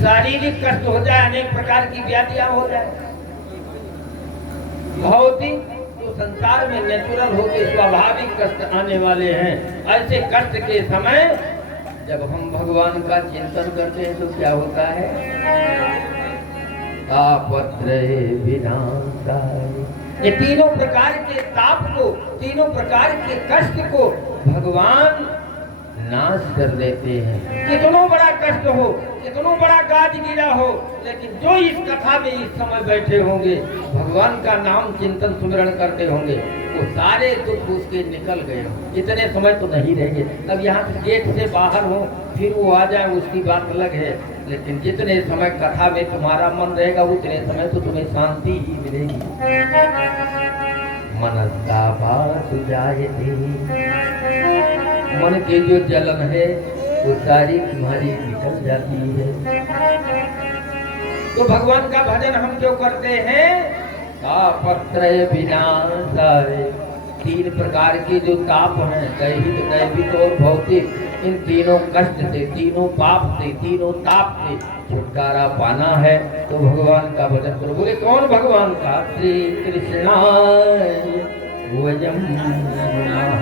शारीरिक कष्ट हो जाए, अनेक प्रकार की व्याधियां हो जाए, भौतिक तो संसार में नेचुरल होके स्वाभाविक कष्ट आने वाले हैं। ऐसे कष्ट के समय जब हम भगवान का चिंतन करते हैं तो क्या होता है? तापत्रय विनाशाय, ये तीनों प्रकार के ताप को, तीनों प्रकार के कष्ट को भगवान नाश कर देते हैं। कितना बड़ा कष्ट हो, कितना बड़ा गाज गिरा हो, लेकिन जो इस कथा में इस समय बैठे होंगे, भगवान का नाम चिंतन सुमिरन करते होंगे, वो सारे दुख उसके निकल गए। इतने समय तो नहीं रहेंगे। अब यहाँ से गेट से बाहर हो फिर वो आ जाए उसकी बात अलग है, लेकिन जितने समय कथा में तुम्हारा मन रहेगा उतने समय तो तुम्हें शांति ही मिलेगी। मनस्तापात् जायते, मन की जो जलन है वो सारी तुम्हारी निकल जाती है। तो भगवान का भजन हम जो करते हैं, तापत्रय विनाशाय, तीन प्रकार के जो ताप हैं, दैहिक, दैविक और भौतिक, इन तीनों कष्ट से, तीनों पाप से, तीनों ताप से छुटकारा पाना है तो भगवान का भजन करो। बोले कौन भगवान का? श्री कृष्णाय वयम् नमः।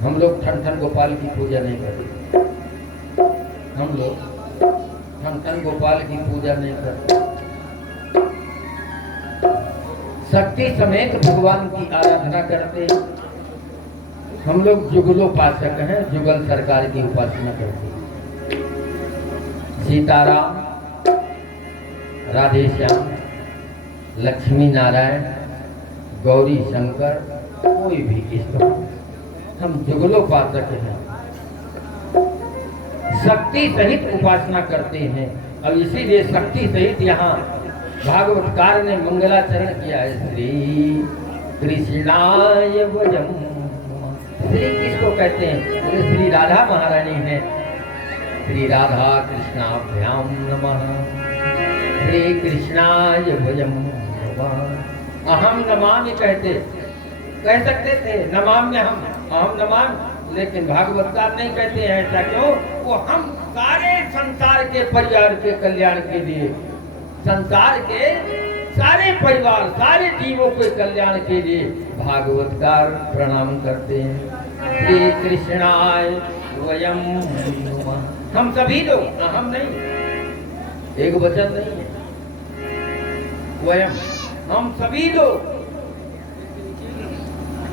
हम लोग ठन ठन गोपाल की पूजा नहीं करते, हम लोग ठन ठन गोपाल की पूजा नहीं करते। शक्ति समेत भगवान की आराधना करते हैं। हम लोग जुगलोपासक हैं, जुगल सरकार की उपासना करते हैं। सीताराम, राधे श्याम, लक्ष्मी नारायण, गौरी शंकर, कोई भी इष्ट, हम जुगलोपासक हैं, शक्ति सहित उपासना करते हैं। अब इसीलिए शक्ति सहित यहाँ भागवतकार ने मंगलाचरण किया है। श्री कृष्णाय वयम्, श्री किसको कहते हैं? बोले श्री राधा महारानी है। श्री राधा कृष्णाभ्याम नमः, श्री कृष्णाय वयम् नमः। अहम नमामि कहते, कह सकते थे नमाम्य हम, अहम नमामि, लेकिन भागवतकार नहीं कहते हैं। ऐसा क्यों? वो हम सारे संसार के परिवार के कल्याण के लिए, संसार के सारे परिवार, सारे जीवों के कल्याण के लिए भागवतकार प्रणाम करते हैं। श्री कृष्णाय वयम् नमः। हम सभी लोग, हम नहीं, एक वचन नहीं है, वयम्, हम सभी लोग।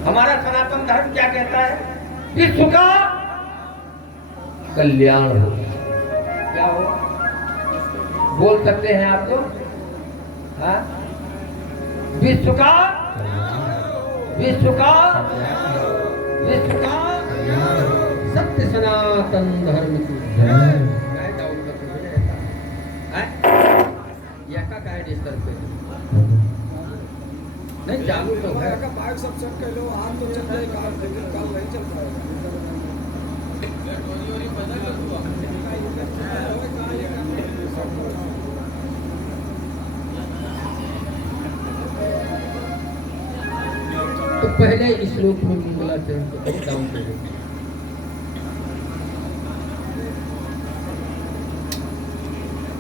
हमारा सनातन धर्म क्या कहता है? विश्व का कल्याण हो। क्या हो? बोल सकते हैं आप लोग? हाँ? विश्व का, विश्व का, विश्व का सत्य सनातन धर्म की डिस्टर्ब पे नहीं चालू तो है का बाइक सब चेक कर लो। आम तो चल जाएगा, लेकिन काम नहीं चल पाएगा। तो पहले इस श्लोक में मंगलाचरण को डाउन करें।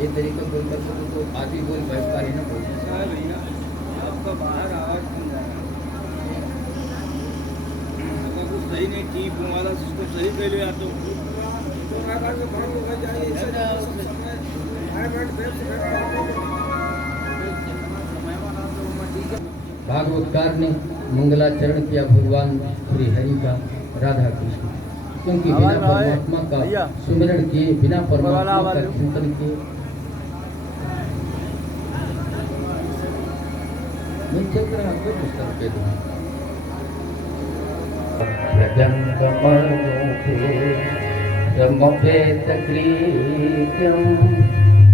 ये तरीका बोल कर सकते तो आदि बोल बहिष्कार ही ना बोल भैया, आपका बाहर आवाज नहीं जा रहा, कुछ सही नहीं, ठीक हमारा सिस्टम सही कर लिया तो भागवतकार ने मंगलाचरण किया भगवान श्री हरि का, राधा कृष्ण, क्योंकि बिना परमात्मा का सुमिरन किए, बिना परमात्मा का चिंतन किए नहीं चल रहा। आपको पुस्तक के दो समपेत कृत्यं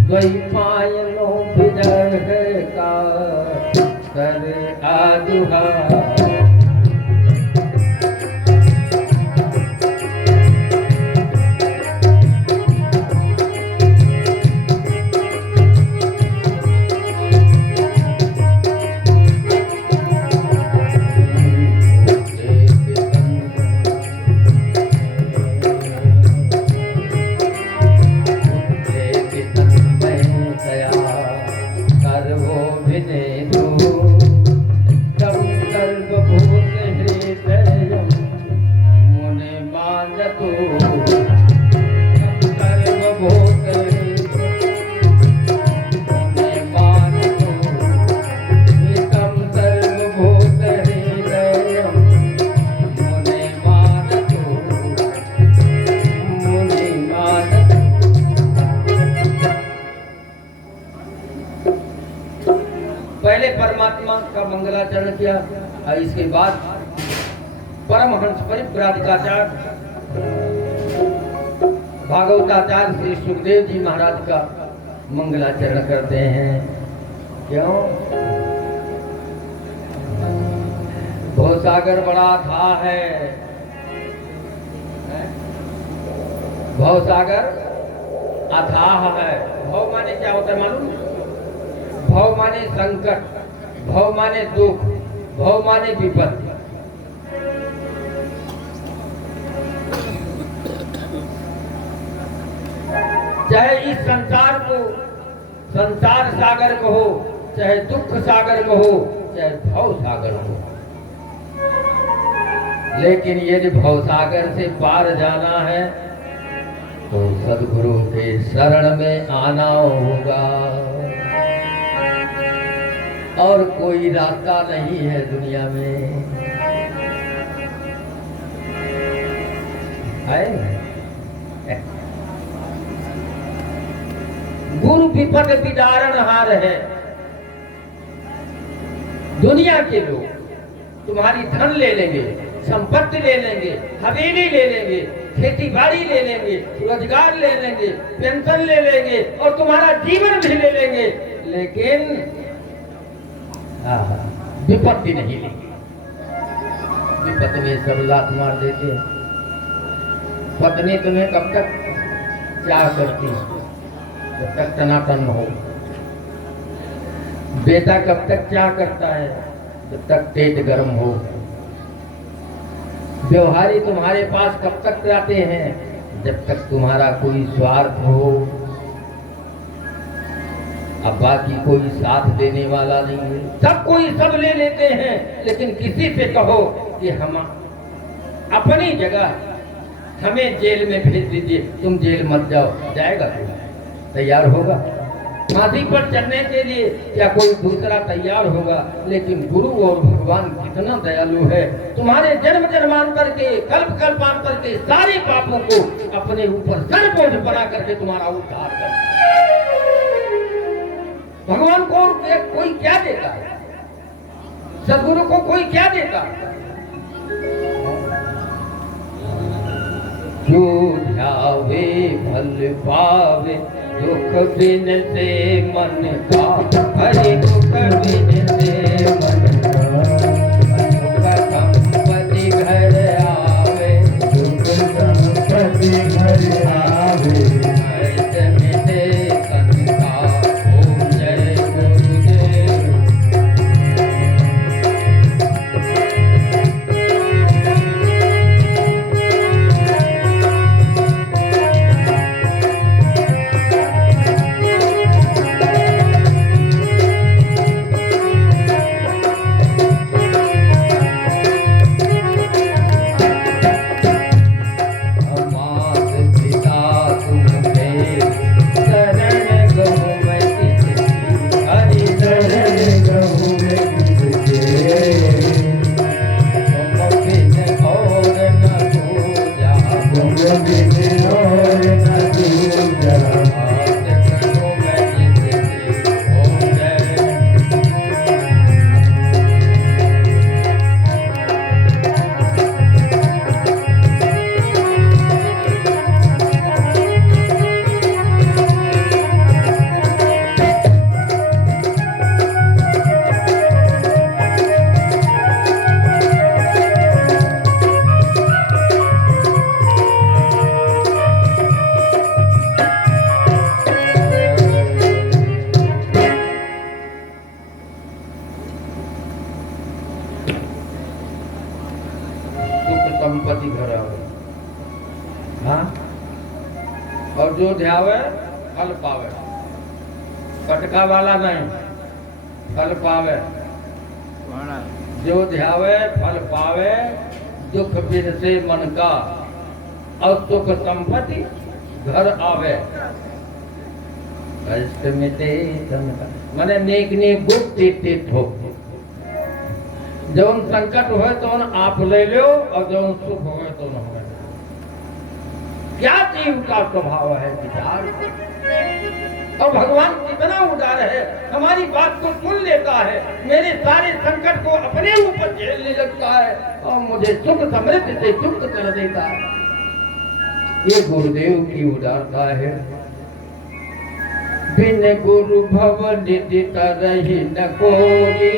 द्वैपायनो विदर्भ का कर आदुहा। पहले परमात्मा का मंगलाचरण किया और इसके बाद परमहंस परिव्राजकाचार्य भागवताचार्य श्री सुखदेव जी महाराज का मंगलाचरण करते हैं। क्यों? भवसागर बड़ा था है, भवसागर अथाह है। भव माने क्या होता है मालूम? भव माने संकट, भव माने दुख, भव माने विपत्ति। चाहे इस संसार को संसार सागर कहो, चाहे दुख सागर कहो, चाहे भव सागर हो, लेकिन यदि भव सागर से पार जाना है तो सदगुरु के शरण में आना होगा, और कोई रास्ता नहीं है दुनिया में। है गुरु विपद विदारण हार है। दुनिया के लोग तुम्हारी धन ले लेंगे, संपत्ति ले लेंगे, हवेली ले लेंगे, खेती बाड़ी ले लेंगे, रोजगार ले लेंगे, पेंशन ले लेंगे और तुम्हारा जीवन भी ले लेंगे, लेकिन विपत्ति नहीं लेंगे। विपत्ति में सब लात मार देते हैं। पत्नी तुम्हें कब तक क्या करती है? जब तक टनाटन हो। बेटा कब तक क्या करता है? जब तक पेट गर्म हो। व्यवहारी तुम्हारे पास कब तक आते हैं? जब तक तुम्हारा कोई स्वार्थ हो। अब बाकी कोई साथ देने वाला नहीं है। सब कोई सब ले लेते हैं, लेकिन किसी से कहो कि हम अपनी जगह हमें जेल में भेज दीजिए, तुम जेल मत जाओ, जाएगा कोई? तैयार होगा? फांसी पर चढ़ने के लिए क्या कोई दूसरा तैयार होगा? लेकिन गुरु और भगवान कितना दयालु है। तुम्हारे जन्म जन्मांतर के, कल्प कल्पांतर के सारे पापों को अपने ऊपर सर बोझ बना करके तुम्हारा उद्धार कर। भगवान को कोई क्या देता है? सदगुरु को कोई क्या देता है? जो ध्यावे फल पावे, दुख बिन से मन का, हरि दुख बिन से मन का, दुख संपत्ति घर आवे, दुख संपत्ति घर आवे, ऐसे मिटे संता ओम जय गुरुदेव। संपत्ति घर आवे, हाँ, और जो ध्यावे फल पावे। कटका वाला नहीं, फल पावे। जो ध्यावे फल पावे, दुख बिन से मन का, और सुख संपत्ति घर आवे। कष्ट मिटे तन का, माने नेक नेक गुप्त तीत हो। जौन संकट हो तो आप ले लो, और जौन सुख हो तो न हो। क्या जीव का स्वभाव है विचार? और भगवान कितना उदार है, हमारी बात को सुन लेता है, मेरे सारे संकट को अपने ऊपर झेलने लगता है और मुझे सुख समृद्धि से युक्त कर देता है। ये गुरुदेव की उदारता है। बिन गुरु भवन निधि तरहि न कोई,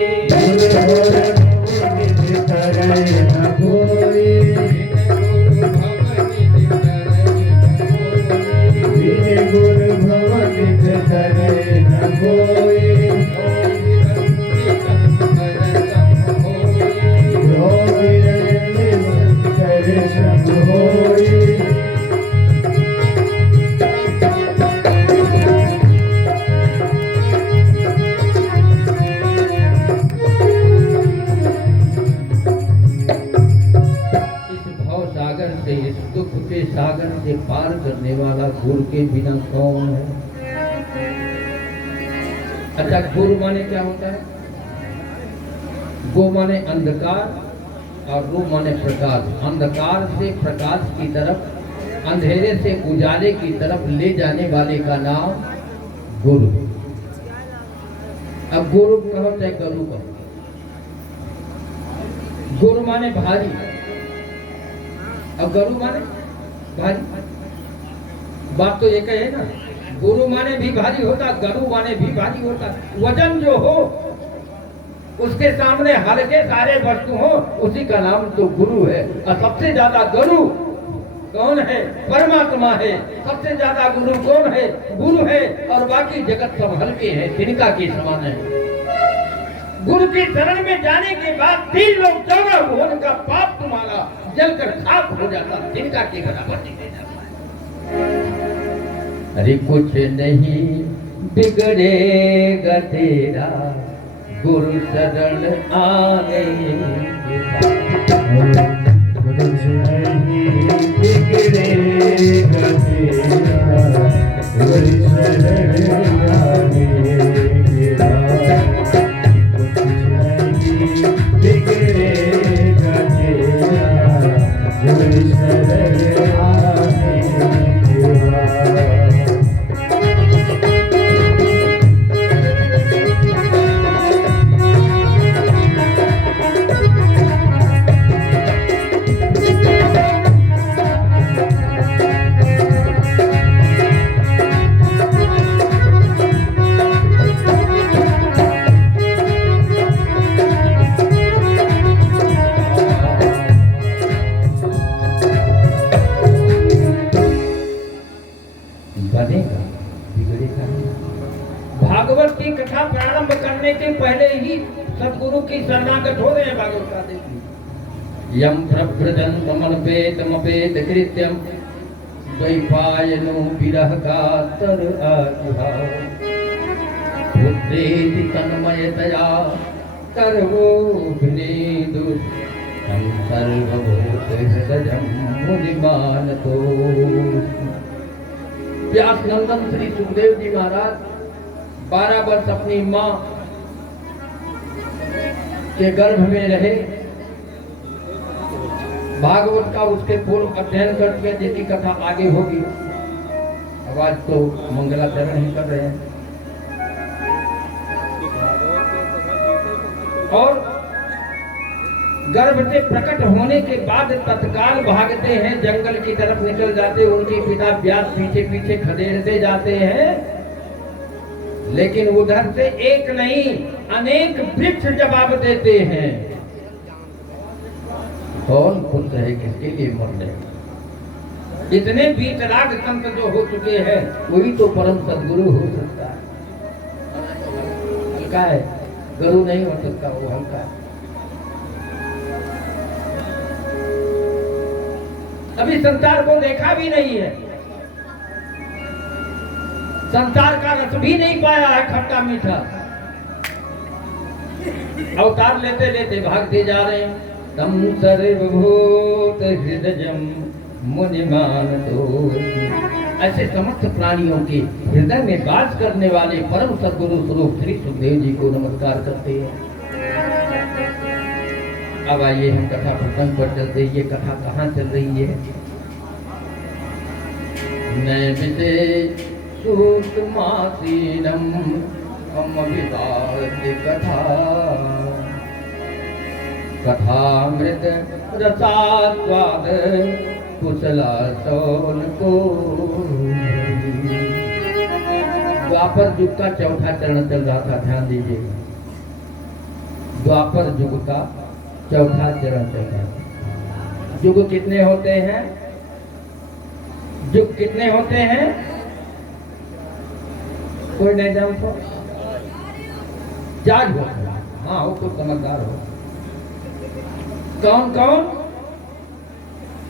सागर से पार करने वाला गुरु के बिना कौन है? अच्छा, गुरु माने क्या होता है? गो माने अंधकार और रू माने प्रकाश। अंधकार से प्रकाश की तरफ, अंधेरे से उजाले की तरफ ले जाने वाले का नाम गुरु। अब गुरु कहो चाहे गुरु कहो, गुरु माने भारी और गुरु माने भारी। बात तो एक है ना, गुरु माने भी भारी होता, गुरु माने भी भारी होता। वजन जो हो उसके सामने हल्के सारे वस्तु हो, उसी का नाम तो गुरु है। और सबसे ज्यादा गुरु कौन है? परमात्मा है। सबसे ज्यादा गुरु कौन है? गुरु है। और बाकी जगत सब हल्के हैं, तिनका के समान है। गुरु की शरण में जाने के बाद 3 लोग 14 भुवन का पाप तुम्हारा जलकर साफ हो जाता, तिनका के बराबर नहीं जाता। अरे कुछ नहीं बिगड़ेगा तेरा गुरु शरण आने के बाद। कुछ नहीं बिगड़ेगा तेरा गुरु शरण आने के बाद। भागवत की कथा प्रारंभ करने के पहले ही सदगुरु की शरणागत हो रहे हैं। भागवत का देखिए, यम प्रभृजन समनपेतमपेत कृत्यम द्वैपायनो विरह कातर आज्ञा पुत्रेति तन्मयतया सर्वो विनेदु हम सर्वभूत हृदयम मुनिमानतो। व्यास नंदन श्री सुखदेव जी महाराज 12 वर्ष अपनी मां के गर्भ में रहे। भागवत का उसके पूर्व अध्ययन करके जिसकी कथा आगे होगी। अब आज तो मंगलाचरण ही कर रहे हैं। और गर्भ से प्रकट होने के बाद तत्काल भागते हैं, जंगल की तरफ निकल जाते। उनके पिता व्यास पीछे पीछे खदेड़ते जाते हैं, लेकिन उधर से एक नहीं अनेक वृक्ष जवाब देते हैं। कौन खुश है, किसके लिए मर रहे? इतने वीतराग संत जो हो चुके हैं, वही तो परम सदगुरु हो सकता है। हल्का है, गुरु नहीं हो सकता, वो हल्का है। अभी संसार को देखा भी नहीं है, संसार का रस भी नहीं पाया है, खट्टा मीठा। अवतार लेते लेते भागते जा रहे हैं। तम सर्वभूत हृदयम मुनिमानतो। ऐसे समस्त प्राणियों के हृदय में वास करने वाले परम सद्गुरु स्वरूप श्री सुखदेव जी को नमस्कार करते हैं। अब आइए हम कथा प्रसंग पर चलते। ये कथा कहाँ चल रही है? नैमिषे सूक्ष्मासीनं अमविदात कथा कथामृत रसास्वाद कुशला सोल को। द्वापर युग का चौथा चरण चल रहा था, ध्यान दीजिए। द्वापर युग का चौथा चरण चल रहा था। युग कितने होते हैं? युग कितने होते हैं? कोई नहीं जानता? चार हो। हाँ, हो तो समझदार हो। कौन कौन?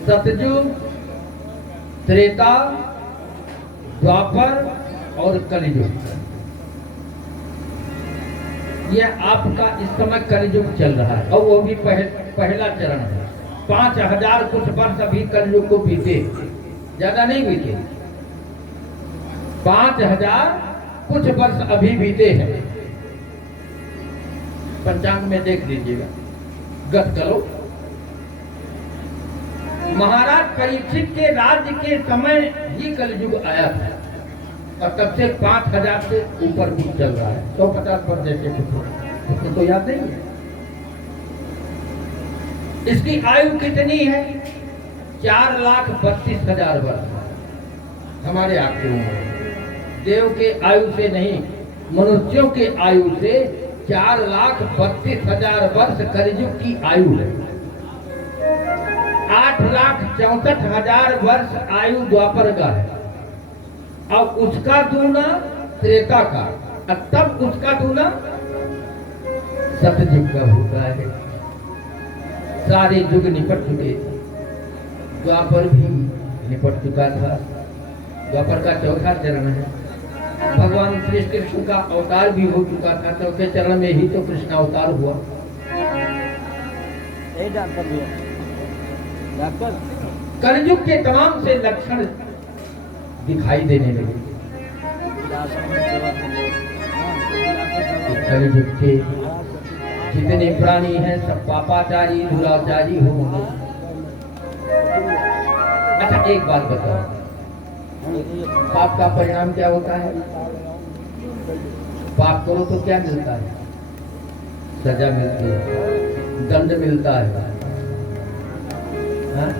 सतयुग, त्रेता, द्वापर और कलियुग। यह आपका इस समय कलियुग चल रहा है और वो भी पहला चरण है। 5000 कुछ वर्ष अभी कलियुग को बीते, ज्यादा नहीं बीते। 5000 कुछ वर्ष अभी बीते हैं। पंचांग में देख लीजिएगा, गत कलो। महाराज परीक्षित के राज्य के समय ही कलयुग आया था और तब से 5000 से ऊपर कुछ चल रहा है। 150 पर जैसे कुछ तो याद नहीं है। इसकी आयु कितनी है? 4,32,000 वर्ष हमारे आंकड़ों में। देव के आयु से नहीं, मनुष्यों के आयु से 4,32,000 वर्ष कलयुग की आयु है। 8,64,000 वर्ष आयु द्वापर का है और उसका दूना त्रेता का, और तब उसका दूना सतयुग का होता है। सारे युग निपट चुके, द्वापर भी निपट चुका था। द्वापर का चौथा चरण है। भगवान श्री कृष्ण का अवतार भी हो चुका था। चौथे चरण में ही तो कृष्ण अवतार हुआ। कलयुग के तमाम से लक्षण दिखाई देने लगे। कलयुग के जितने प्राणी हैं सब पापाचारी दुराचारी होंगे। अच्छा, एक बात बताओ, पाप का परिणाम क्या होता है? पाप करो तो क्या मिलता है? सजा मिलती है, दंड मिलता है। हाँ?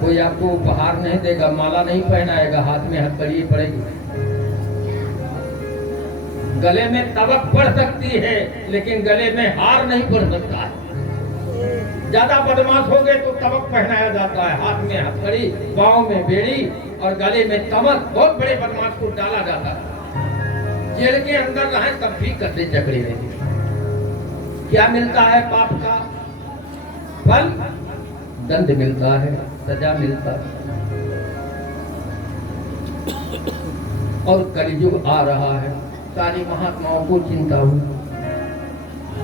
कोई आपको उपहार नहीं देगा, माला नहीं पहनाएगा, हाथ में हथकड़ी पड़ेगी। गले में तवक पड़ सकती है लेकिन गले में हार नहीं पड़ सकता है। ज्यादा बदमाश हो गए तो तवक पहनाया जाता है, हाथ में हथकड़ी, पाँव में बेड़ी और गले में तवक। बहुत बड़े बदमाश को डाला जाता है, जेल के अंदर रहे तब भी कतरे चकड़ी रहती। क्या मिलता है पाप का फल? दंड मिलता है, सजा मिलता है। और कलियुग आ रहा है। सारे महात्माओं को चिंता हुई।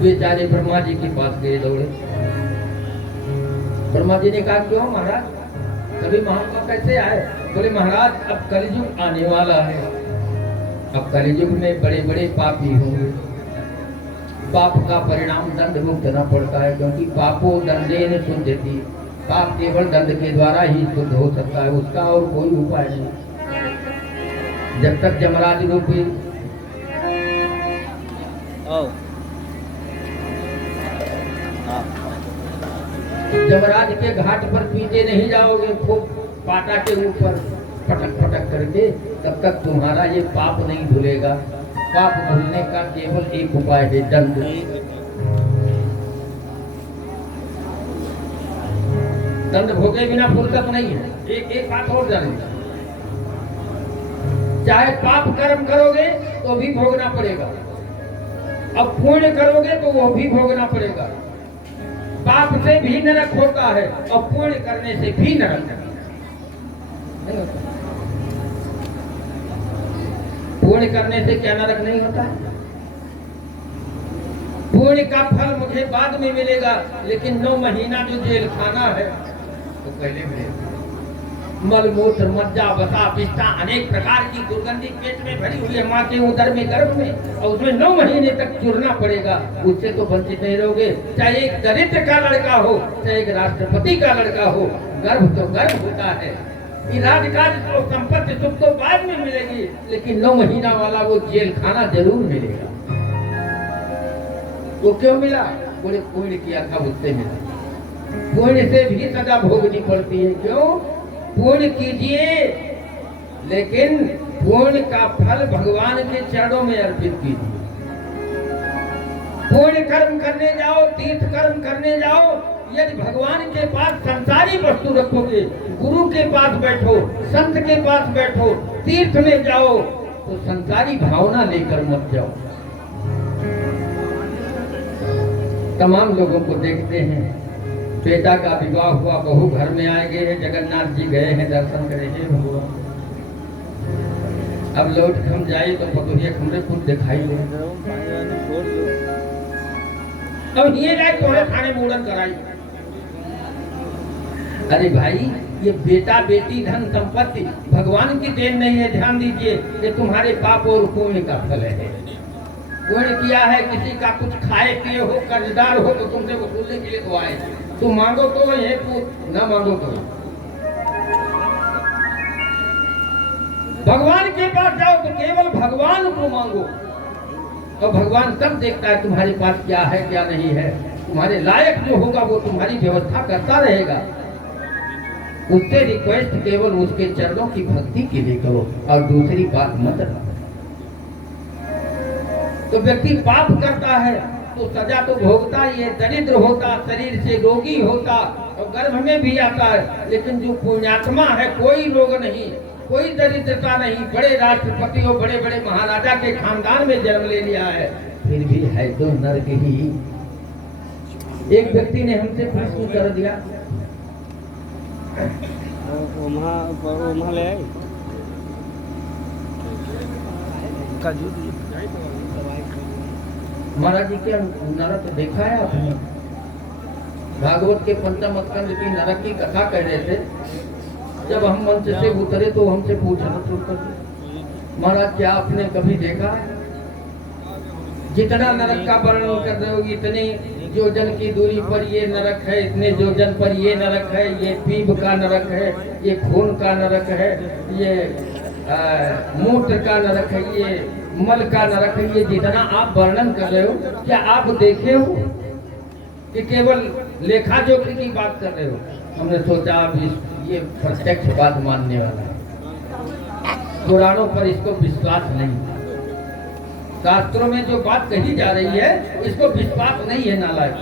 बेचारे ब्रह्मा जी के पास गए दौड़े। ब्रह्मा जी ने कहा, क्यों महाराज, कभी महात्मा कैसे आए? बोले महाराज, अब कलियुग आने वाला है। अब कलियुग में बड़े बड़े पापी होंगे। पाप का परिणाम दंड भुगतना पड़ता है, क्योंकि पापो दंडेन शुद्धति। पाप केवल दंड के द्वारा ही शुद्ध हो सकता है, उसका और कोई उपाय नहीं। जब तक यमराज रूपी यमराज के घाट पर पीछे नहीं जाओगे खूब पाटा के ऊपर पटक पटक करके, तब तक तुम्हारा ये पाप नहीं धुलेगा। पाप धुलने का केवल एक उपाय है, दंड। दंड भोगे बिना फुर्सत नहीं है। एक बात और जानिए, चाहे पाप कर्म करोगे तो भी भोगना पड़ेगा, अब पुण्य करोगे तो वो भी भोगना पड़ेगा। पाप से भी नरक होता है और पुण्य करने से भी नरक नहीं होता। पुण्य करने से क्या नरक नहीं होता है? पुण्य का फल मुझे बाद में मिलेगा, लेकिन 9 महीना जो जेल खाना है तो पहले मिलेगा। मलमूत्र, मज्जा, वसा, पिस्ता, अनेक प्रकार की दुर्गंधी पेट में भरी हुई है माँ के उदर में, गर्भ में, और उसमें 9 महीने तक चुरना पड़ेगा। उससे तो वंचित नहीं रहोगे। चाहे एक दरिद्र का लड़का हो, चाहे एक राष्ट्रपति का लड़का हो, गर्भ तो गर्भ होता है। कि राजकाज तो संपत्ति सुख तो बाद में मिलेगी, लेकिन 9 महीना वाला वो जेल खाना जरूर मिलेगा। वो क्यों मिला? बोले पुण्य किया था उससे मिला। पुण्य से भी सजा भोगनी पड़ती है। क्यों? पुण्य कीजिए, लेकिन पुण्य का फल भगवान के चरणों में अर्पित कीजिए। पुण्य कर्म करने जाओ, तीर्थ कर्म करने जाओ, यदि भगवान के पास संसारी वस्तु रखोगे, गुरु के पास बैठो, संत के पास बैठो, तीर्थ में जाओ, तो संसारी भावना लेकर मत जाओ। तमाम लोगों को देखते हैं, बेटा का विवाह हुआ, बहू घर में आए गए हैं, जगन्नाथ जी गए हैं, दर्शन करे हैं भगवान। अब लौट हम जाए तो पतोहिया हमरे खुद दिखाई दे। अब ये जाए तोड़े थाने मुड़न कराई। अरे भाई, ये बेटा बेटी धन संपत्ति भगवान की देन नहीं है। ध्यान दीजिए, ये तुम्हारे पाप और पुण्य का फल है। पुण्य किया है, किसी का कुछ खाए पिए हो, कर्जदार हो, तो तुमसे वसूलने के लिए तो आए। तुम मांगो तो ये, ना मांगो तो। भगवान के पास जाओ तो केवल भगवान को मांगो, और भगवान सब देखता है तुम्हारे पास क्या है क्या नहीं है। तुम्हारे लायक जो होगा वो तुम्हारी व्यवस्था करता रहेगा। उससे रिक्वेस्ट केवल उसके चरणों की भक्ति के लिए करो, और दूसरी बात मत करो। तो व्यक्ति पाप करता है तो सजा तो भोगता ही है। दरिद्र होता, शरीर से रोगी होता, और गर्भ में भी आता है। लेकिन जो पुण्यात्मा है, कोई रोग नहीं, कोई दरिद्रता नहीं, बड़े राष्ट्रपति और बड़े बड़े महाराजा के खानदान में जन्म ले लिया है, फिर भी है तो नरक ही। एक व्यक्ति ने हमसे प्रश्न कर दिया, महाराज जी क्या नरक देखा है आपने? भागवत के पंचम स्कंद की नरक की कथा कह रहे थे। जब हम मंच से उतरे तो हमसे पूछना शुरू कर दिया, महाराज क्या आपने कभी देखा? जितना नरक का वर्णन कर रहे हो, इतने योजन की दूरी पर ये नरक है, इतने योजन पर ये नरक है, ये पीप का नरक है, ये खून का नरक है, ये मूत्र का नरक है, ये मल का नरक है। ये जितना आप वर्णन कर रहे हो, क्या आप देखे हो कि केवल लेखा जोखी की बात कर रहे हो? हमने सोचा अब ये प्रत्यक्ष बात मानने वाला है। पुराणों पर इसको विश्वास नहीं, शास्त्रों में जो बात कही जा रही है इसको विश्वास नहीं है। नालायक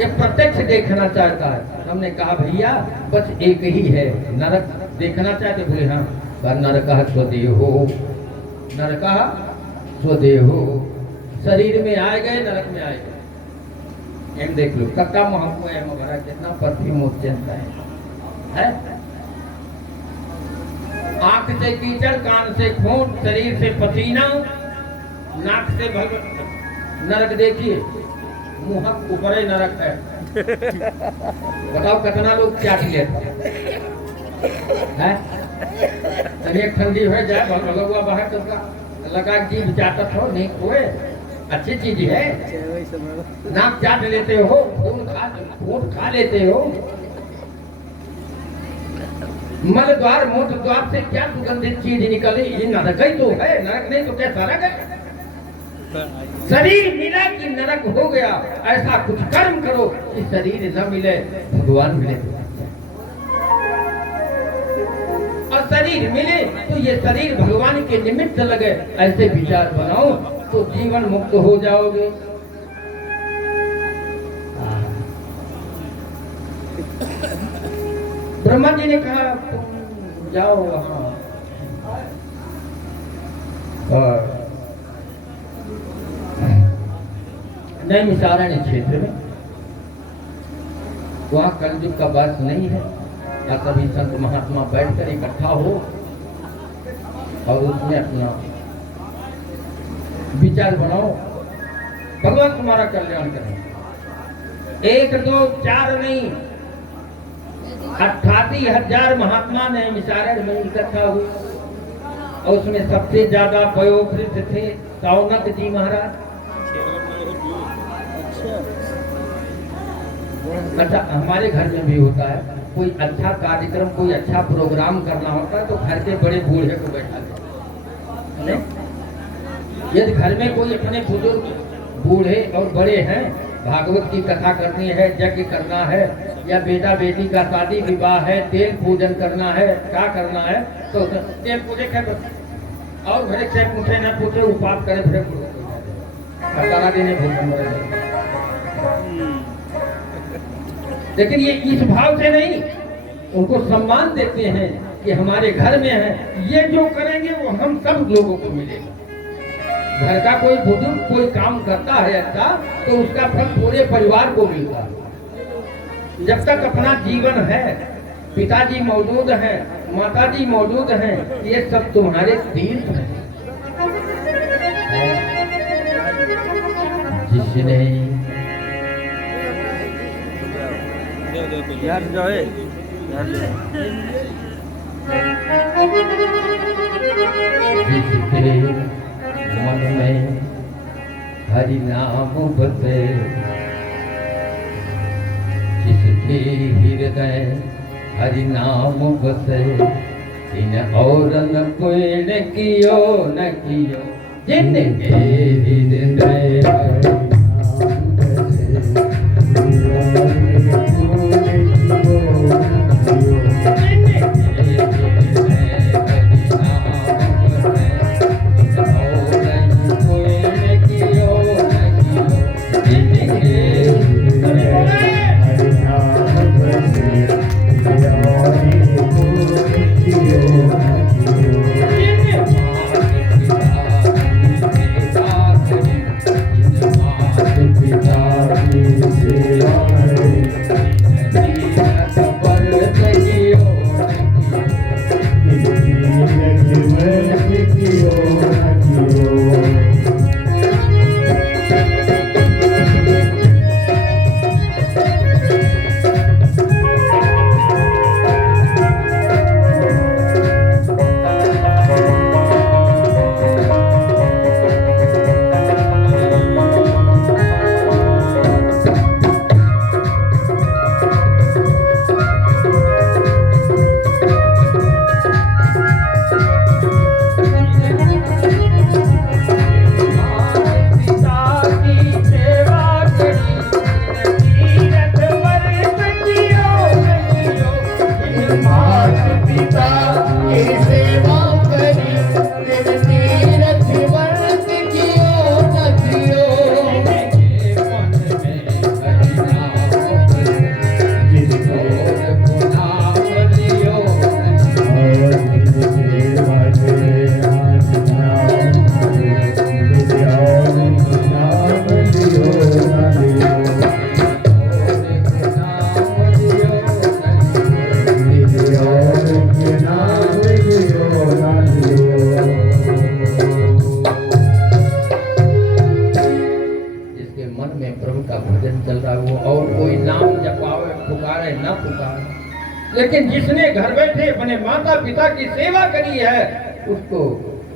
ये प्रत्यक्ष देखना चाहता है। हमने कहा भैया बस एक ही है, नरक देखना चाहते? बोले हाँ। नरकः स्वदेहो, नरकः स्वदेहो, शरीर में आए गए, नरक में आए गए। एम देख लो कक्का महात्मा है मगरा, कितना परफ्यूम उच्चता है। आंख से कीचड़, कान से खून, शरीर से पसीना, नाक से नरक देखिए, मुंह ऊपर नरक है। बताओ कितना लोग चाट लेते हैं। तनिक ठंडी हो जाए, भगवा बाहर तो लगा जीभ चाटत हो, नहीं कोई अच्छी चीज है। नाक चाट लेते हो, खून खा लेते हो। मल द्वार मूत्र द्वार से क्या सुगंधित चीज निकली? ये नरक ही तो है, नरक नहीं तो क्या नरक है? शरीर मिला कि नरक हो गया। ऐसा कुछ कर्म करो कि शरीर न मिले, भगवान मिले। और शरीर मिले तो ये शरीर भगवान के निमित्त लगे, ऐसे विचार बनाओ तो जीवन मुक्त हो जाओगे। ब्रह्मा जी ने कहा तुम जाओ वहां और नैमिषारण्य क्षेत्र में, वहां कलयुग का वास नहीं है। या सभी संत महात्मा बैठकर इकट्ठा हो और उसमें अपना विचार बनाओ, भगवान तुम्हारा कल्याण करें। 1 2 4 नहीं, 88,000 महात्मा ने मिसारण में इकट्ठा हुए, और उसमें सबसे ज्यादा वयोवृद्ध थे सौनक जी महाराज। अच्छा, हमारे घर में भी होता है, कोई अच्छा कार्यक्रम, कोई अच्छा प्रोग्राम करना होता है तो घर के बड़े बूढ़े को बैठा देते हैं। यदि घर में कोई अपने बुजुर्ग बूढ़े और बड़े हैं, भागवत की कथा करनी है, यज्ञ करना है, या बेटा बेटी का शादी विवाह है, तेल पूजन करना है, क्या करना है, तो तेल पूजे कर और घरे से पूछे न पूछे उपास करे फिर खतरा देने भूख। लेकिन ये इस भाव से नहीं, उनको सम्मान देते हैं कि हमारे घर में है, ये जो करेंगे वो हम सब लोगों को मिलेगा। घर का कोई बुजुर्ग कोई काम करता है अच्छा, तो उसका फल पूरे परिवार को मिलता है। जब तक अपना जीवन है, पिताजी मौजूद हैं, माताजी मौजूद हैं, ये सब तुम्हारे तीर्थ हैं। जिसने यार जो है जिसके मन में हरि नाम बसे, जिसके हृदय हरि नाम बसे, इन और न कोई न कियो न कियो, जिनके हृदय लेकिन जिसने घर बैठे अपने माता पिता की सेवा करी है, उसको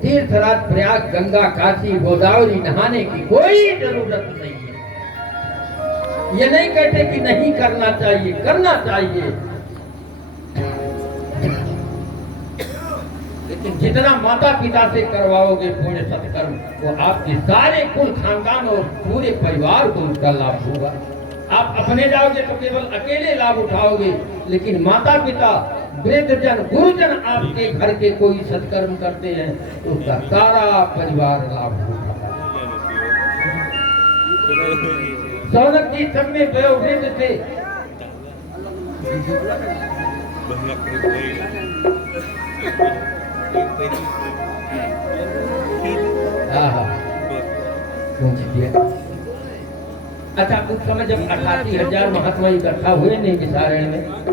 तीर्थराज प्रयाग गंगा काशी गोदावरी नहाने की कोई जरूरत नहीं है। ये नहीं कहते कि नहीं करना चाहिए, करना चाहिए, लेकिन जितना माता पिता से करवाओगे पुण्य सत्कर्म, वो आपके सारे कुल खानदान और पूरे परिवार को उसका लाभ होगा। आप अपने जाओगे तो केवल अकेले लाभ उठाओगे, लेकिन माता पिता वृद्धजन गुरुजन आपके घर के कोई सत्कर्म करते हैं तो उसका सारा परिवार लाभ होगा। सौनक जी सब में वयोवृद्ध थे, अच्छा उस समय जब 88,000 महात्मा इकट्ठा हुए नहीं विसारण में,